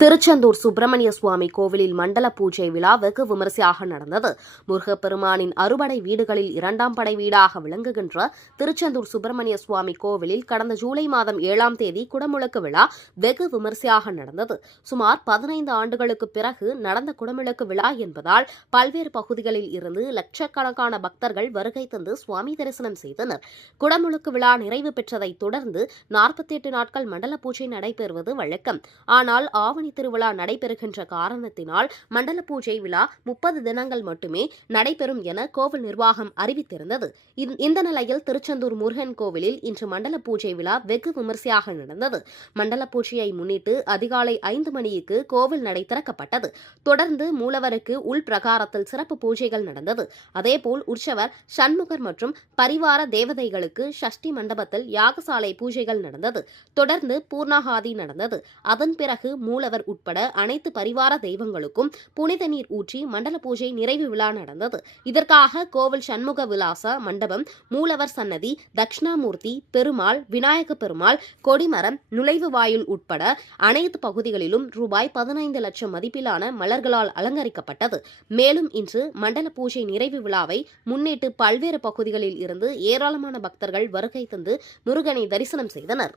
திருச்செந்தூர் சுப்பிரமணிய சுவாமி கோவிலில் மண்டல பூஜை விழா வெகு விமரிசையாக நடந்தது. முருகப்பெருமானின் அறுபடை வீடுகளில் இரண்டாம் படை வீடாக விளங்குகின்ற திருச்செந்தூர் சுப்பிரமணிய சுவாமி கோவிலில் கடந்த ஜூலை மாதம் 7ஆம் தேதி குடமுழக்கு விழா வெகு விமரிசையாக நடந்தது. சுமார் 15 ஆண்டுகளுக்கு பிறகு நடந்த குடமுழக்கு விழா என்பதால் பல்வேறு பகுதிகளில் இருந்து லட்சக்கணக்கான பக்தர்கள் வருகை தந்து சுவாமி தரிசனம் செய்தனர். குடமுழுக்கு விழா நிறைவு பெற்றதைத் தொடர்ந்து 48 நாட்கள் மண்டல பூஜை நடைபெறுவது வழக்கம். ஆனால் ஆவணி திருவிழா நடைபெறுகின்ற காரணத்தினால் மண்டல பூஜை விழா 30 தினங்கள் மட்டுமே நடைபெறும் என கோவில் நிர்வாகம் அறிவித்திருந்தது. இந்த நிலையில் திருச்செந்தூர் முருகன் கோவிலில் இன்று மண்டல பூஜை விழா வெகு விமரிசையாக நடந்தது. மண்டல பூஜையை முன்னிட்டு அதிகாலை 5 மணிக்கு கோவில் நடை திறக்கப்பட்டது. தொடர்ந்து மூலவருக்கு உள் பிரகாரத்தில் சிறப்பு பூஜைகள் நடந்தது. அதேபோல் உற்சவர் சண்முகர் மற்றும் பரிவார தேவதைகளுக்கு சஷ்டி மண்டபத்தில் யாகசாலை பூஜைகள் நடந்தது. தொடர்ந்து பூர்ணாகாதி நடந்தது. அதன் பிறகு மூலவர் உட்பட அனைத்து பரிவார தெய்வங்களுக்கும் புனித நீர் ஊற்றி மண்டல பூஜை நிறைவு விழா நடந்தது. இதற்காக கோவில் சண்முக விலாச மண்டபம், மூலவர் சன்னதி, தட்சிணாமூர்த்தி, பெருமாள், விநாயக பெருமாள், கொடிமரம், நுழைவு வாயில் உட்பட அனைத்து பகுதிகளிலும் ரூபாய் 15 லட்சம் மதிப்பிலான மலர்களால் அலங்கரிக்கப்பட்டது. மேலும் இன்று மண்டல பூஜை நிறைவு விழாவை முன்னிட்டு பல்வேறு பகுதிகளில் இருந்து ஏராளமான பக்தர்கள் வருகை தந்து முருகனை தரிசனம் செய்தனர்.